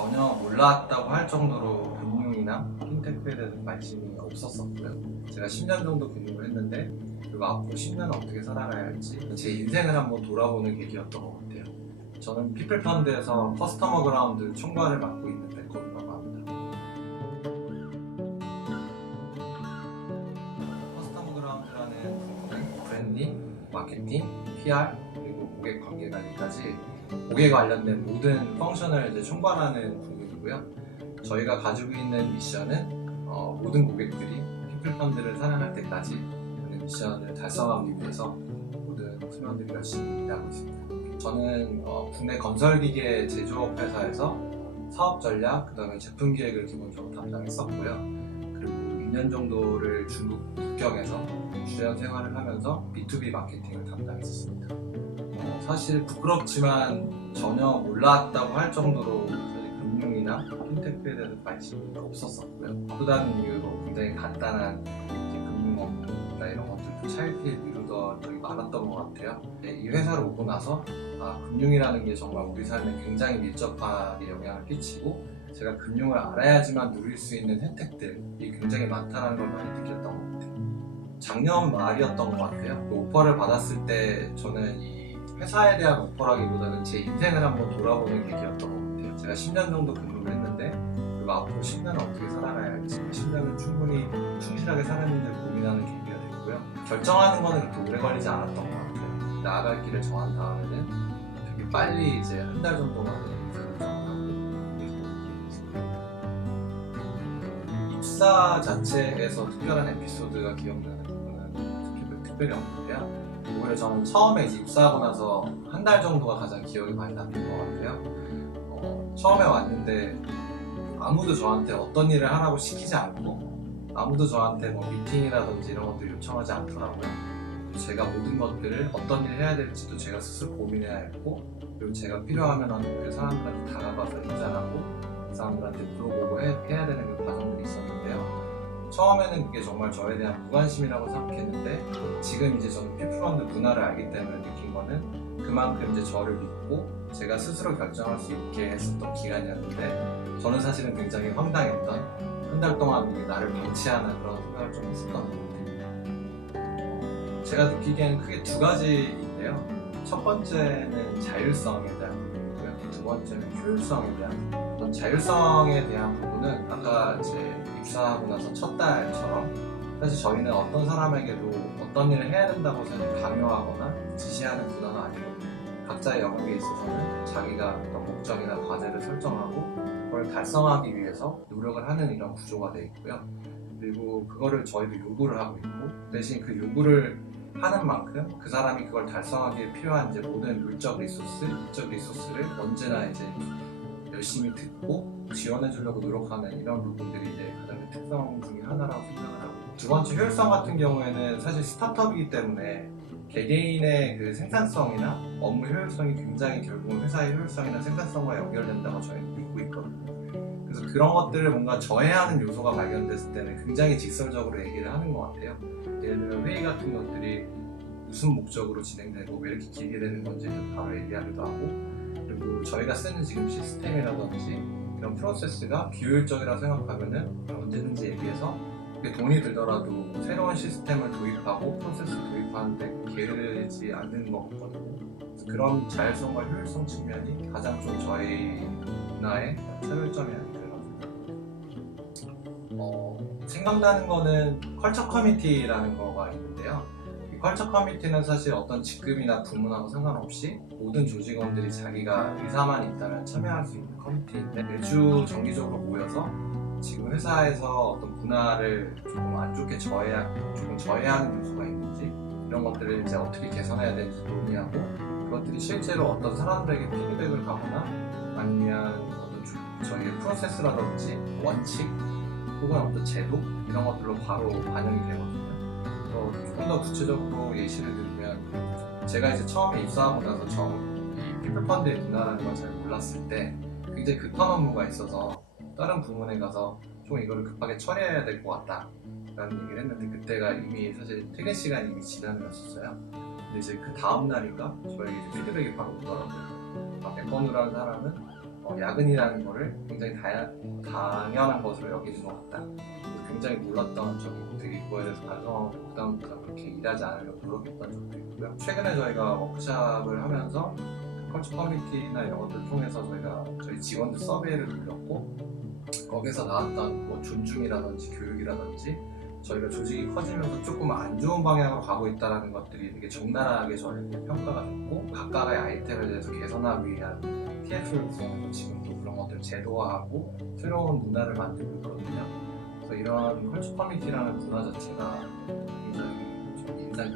전혀 몰랐다고 할 정도로 금융이나 핀테크에 대해서 관심이 없었었고요. 제가 10년 정도 근무를 했는데 그리고 앞으로 10년은 어떻게 살아가야 할지 제 인생을 한번 돌아보는 계기였던 것 같아요. 저는 피플펀드에서 커스터머 그라운드 총괄을 맡고 있는 백업이라고 합니다. 커스터머 그라운드라는 부분은 브랜딩, 마케팅, PR, 그리고 고객 관계 관리까지 고객 관련된 모든 펑션을 이제 총괄하는 부분이고요. 저희가 가지고 있는 미션은 모든 고객들이 피플펀드를 사랑할 때까지 하는 미션을 달성하기 위해서 모든 팀원들이 열심히 일하고 있습니다. 저는 국내 건설기계 제조업 회사에서 사업 전략, 그 다음에 제품 기획을 기본적으로 담당했었고요. 그리고 2년 정도를 중국 북경에서 주연 생활을 하면서 B2B 마케팅을 담당했었습니다. 사실 부끄럽지만 전혀 몰랐다고 할 정도로 사실 금융이나 핀테크에 대해서 관심이 없었었고요. 바쁘다는 이유로 굉장히 간단한 금융 업무나 이런 것들도 차일피일 미루던 적이 많았던 것 같아요. 이 회사로 오고 나서 금융이라는 게 정말 우리 삶에 굉장히 밀접하게 영향을 끼치고 제가 금융을 알아야지만 누릴 수 있는 혜택들이 굉장히 많다는 걸 많이 느꼈던 것 같아요. 작년 말이었던 것 같아요. 그 오퍼를 받았을 때 저는 이 회사에 대한 오퍼라기보다는 제 인생을 한번 돌아보는 계기였던 것 같아요. 제가 10년 정도 근무를 했는데 그리고 앞으로 10년은 어떻게 살아가야 할지 10년은 충분히 충실하게 살았는지 고민하는 계기가 됐고요. 결정하는 거는 그렇게 오래 걸리지 않았던 것 같아요. 나아갈 길을 정한 다음에는 되게 빨리 이제 한 달 정도 만에 결정하고 입사 자체에서 특별한 에피소드가 기억나는 부분은 특별히 없는데요. 오히려 저는 처음에 이제 입사하고 나서 한 달 정도가 가장 기억에 많이 남는 것 같아요. 처음에 왔는데 아무도 저한테 어떤 일을 하라고 시키지 않고 아무도 저한테 뭐 미팅이라든지 이런 것들 요청하지 않더라고요. 제가 모든 것들을 어떤 일을 해야 될지도 제가 스스로 고민해야 했고 그리고 제가 필요하면 그 사람들한테 다가가서 인사하고 그 사람들한테 물어보고 해야 되는 그 과정들이 있었는데요. 처음에는 그게 정말 저에 대한 무관심이라고 생각했는데 지금 이제 저는 피플펀드 문화를 알기 때문에 느낀 거는 그만큼 이제 저를 믿고 제가 스스로 결정할 수 있게 했었던 기간이었는데 저는 사실은 굉장히 황당했던 한 달 동안 이게 나를 방치하는 그런 생각을 좀 했었던 것 같아요. 제가 느끼기에는 크게 두 가지인데요. 첫 번째는 자율성에 대한 부분이고요. 두 번째는 효율성에 대한 부분. 자율성에 대한 부분은 아까 제 입사하고 나서 첫 달처럼 사실 저희는 어떤 사람에게도 어떤 일을 해야 된다고 사실 강요하거나 지시하는 문화는 아니고 각자의 영역에 있어서는 자기가 어떤 목적이나 과제를 설정하고 그걸 달성하기 위해서 노력을 하는 이런 구조가 되어 있고요. 그리고 그거를 저희도 요구를 하고 있고 대신 그 요구를 하는 만큼 그 사람이 그걸 달성하기 위해 필요한 이제 모든 물적 리소스를 언제나 이제 열심히 듣고 지원해 주려고 노력하는 이런 부분들이 이제 가장 특성 중에 하나라고 생각을 하고 두 번째 효율성 같은 경우에는 사실 스타트업이기 때문에 개개인의 그 생산성이나 업무 효율성이 굉장히 결국은 회사의 효율성이나 생산성과 연결된다고 저희는 믿고 있거든요. 그래서 그런 것들을 뭔가 저해하는 요소가 발견됐을 때는 굉장히 직설적으로 얘기를 하는 것 같아요. 예를 들면 회의 같은 것들이 무슨 목적으로 진행되고 왜 이렇게 길게 되는 건지 바로 얘기하기도 하고 그리고 저희가 쓰는 지금 시스템이라든지 이런 프로세스가 비효율적이라고 생각하면은 언제든지 얘기해서 그게 돈이 들더라도 새로운 시스템을 도입하고 프로세스 도입하는데 게으르지 않는 것 같거든요. 그런 자율성과 효율성 측면이 가장 좀 저희 문화의 차별점이 아닐까 생각합니다. 생각나는 거는 컬처 커뮤니티라는 거가 있는데요. 컬처 커뮤니티는 사실 어떤 직급이나 부문하고 상관없이 모든 조직원들이 자기가 의사만 있다면 참여할 수 있는 커뮤니티인데 매주 정기적으로 모여서 지금 회사에서 어떤 문화를 조금 안 좋게 저해하는 요소가 있는지 이런 것들을 이제 어떻게 개선해야 되는지 논의하고 그것들이 실제로 어떤 사람들에게 피드백을 가거나 아니면 어떤 저희의 프로세스라든지 원칙 혹은 어떤 제도 이런 것들로 바로 반영이 되거든요. 조금 더 구체적으로 예시를 들면 제가 이제 처음에 입사하고 나서 이 피플펀드의 문화라는 걸 잘 몰랐을 때 굉장히 급한 업무가 있어서 다른 부문에 가서 좀 이거를 급하게 처리해야 될 것 같다 라는 얘기를 했는데 그때가 이미 사실 퇴근 시간이 이미 지나는 거였었어요. 근데 이제 그 다음 날인가 저에게 이제 피드백이 바로 오더라고요. 백건우라는 사람은 야근이라는 거를 굉장히 당연한 것으로 여기는 것 같다. 굉장히 놀랐던 적이 되게 이거에 대해서 반성하고 그다음부터 그렇게 일하지 않으려고 노력했던 적도 있고요. 최근에 저희가 워크샵을 하면서 컬처 커뮤니티나 이런 것들을 통해서 저희 직원들 서베이를 돌렸고 거기서 나왔던 뭐 존중이라든지 교육이라든지 저희가 조직이 커지면서 조금 안 좋은 방향으로 가고 있다는 것들이 되게 적나라하게 저희에게 평가가 됐고 각각의 아이템에 대해서 개선하기 위한 TF를 구성해서 지금도 그런 것들을 제도화하고 새로운 문화를 만들고 있거든요. 그래서 이런 컬처 커뮤니티라는 문화 자체가 굉장히 좀 인상이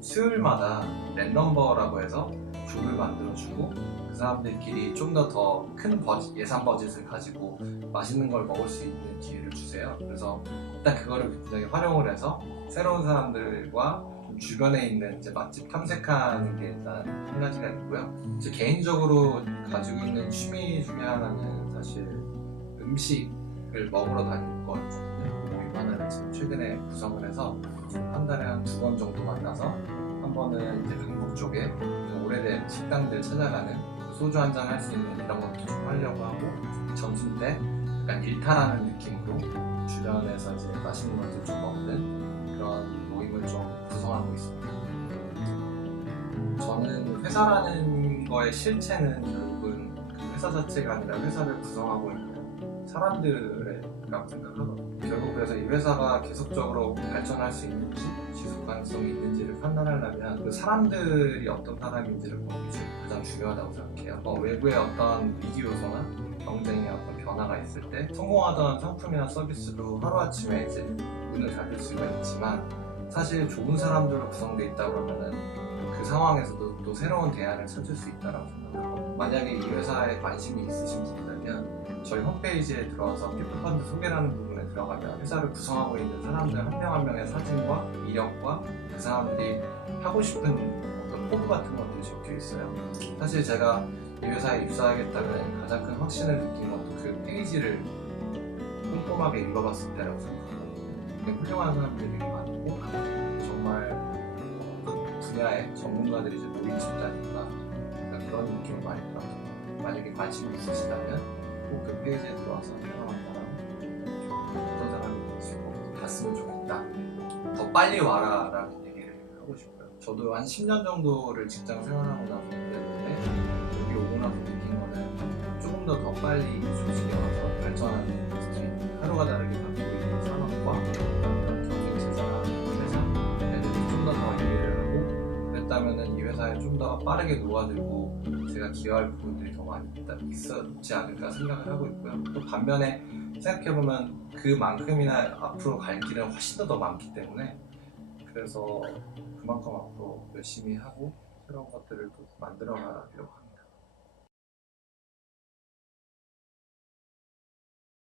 수요일마다 랜넘버라고 해서 grup을 만들어주고 그 사람들끼리 좀 더 큰 예산 버짓을 가지고 맛있는 걸 먹을 수 있는 기회를 주세요. 그래서 일단 그거를 굉장히 활용을 해서 새로운 사람들과 좀 주변에 있는 이제 맛집 탐색하는 게 일단 한 가지가 있고요. 제 개인적으로 가지고 있는 취미 중에 하나는 사실 음식을 먹으러 다니는 거였거든요. 모임 하나를 지금 최근에 구성을 해서 한 달에 한 2번 정도 만나서 한 번은 이제 강북 쪽에 좀 오래된 식당들 찾아가는 소주 한잔 할 수 있는 이런 것도 좀 하려고 하고 점심 때 약간 일탈하는 느낌으로 주변에서 이제 맛있는 것들 좀 먹는 그런 모임을 좀 구성하고 있습니다. 저는 회사라는 거의 실체는 결국은 그 회사 자체가 아니라 회사를 구성하고 있는 사람들이라고 생각하거든요. 결국 그래서 이 회사가 계속적으로 발전할 수 있는지 지속 가능성이 있는지를 판단하려면 그 사람들이 어떤 사람인지를 보는 게 가장 중요하다고 생각해요. 외부의 어떤 위기 요소나 경쟁의 어떤 변화가 있을 때 성공하던 상품이나 서비스도 하루아침에 이제 문을 닫을 수가 있지만 사실 좋은 사람들로 구성되어 있다 그러면은 그 상황에서도 또 새로운 대안을 찾을 수 있다고 생각하고 만약에 이 회사에 관심이 있으신 분이라면 저희 홈페이지에 들어와서 피플펀드 소개라는 부분에 들어가면 회사를 구성하고 있는 사람들 한 명 한 명의 사진과 이력과 그 사람들이 하고 싶은 어떤 포부 같은 것들이 적혀 있어요. 사실 제가 이 회사에 입사하겠다는 가장 큰 확신을 느낀 것도 그 페이지를 꼼꼼하게 읽어봤을 때라고 생각하거든요. 되게 훌륭한 사람들이 되게 많고 정말 분야의 전문가들이 이제 모인 집단이구나 그런 느낌을 많이 받았어요. 만약에 관심이 있으시다면 꼭 그 페이지에 들어와서 사람한 사람 어떤 사람이 있을지 봤으면 좋겠다. 더 빨리 와라 라는 얘기를 하고 싶어요. 저도 한 10년 정도를 직장 생활하고 나서 그랬는데 여기 오고 나서 느낀 거는 조금 더 빨리 조직에 와서 발전하는 특히 하루가 다르게 바뀌고 있는 산업과 경쟁 제자나 회사 애들이 좀 더 이해를 하고 그랬다면은 이 회사에 좀 더 빠르게 녹아들고 제가 기여할 부분들이 더 많이 있었지 않을까 생각을 하고 있고요. 또 반면에 생각해보면 그만큼이나 앞으로 갈 길은 훨씬 더 많기 때문에 그래서 그만큼 앞으로 열심히 하고 새로운 것들을 또 만들어 가려고 합니다.